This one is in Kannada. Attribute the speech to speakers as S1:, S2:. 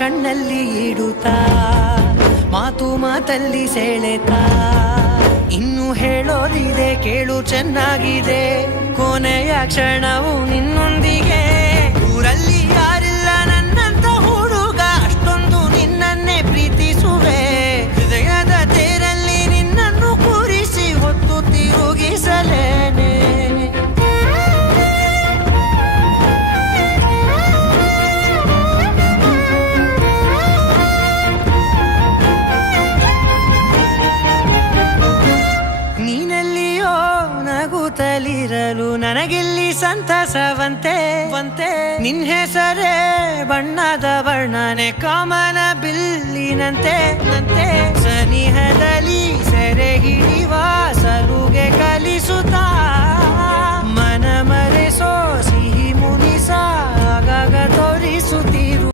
S1: ಕಣ್ಣಲ್ಲಿ ಇಡುತ್ತಾ ಮಾತು ಮಾತಲ್ಲಿ ಸೆಳೆತಾ ಇನ್ನು ಹೇಳೋದಿದೆ ಕೇಳು ಚೆನ್ನಾಗಿದೆ ಕೊನೆಯ ಕ್ಷಣವು
S2: ಅಯ್ಯೋ ನಗುತ್ತಲಿರಲು ನನಗಿಲ್ಲಿ ಸಂತಸವಂತೆ ವಂತೆ ನಿನ್ ಹೆಸರೇ ಬಣ್ಣದ ಬಣ್ಣನೆ ಕಾಮನ ಬಿಲ್ಲಿನಂತೆ ನಂತೆ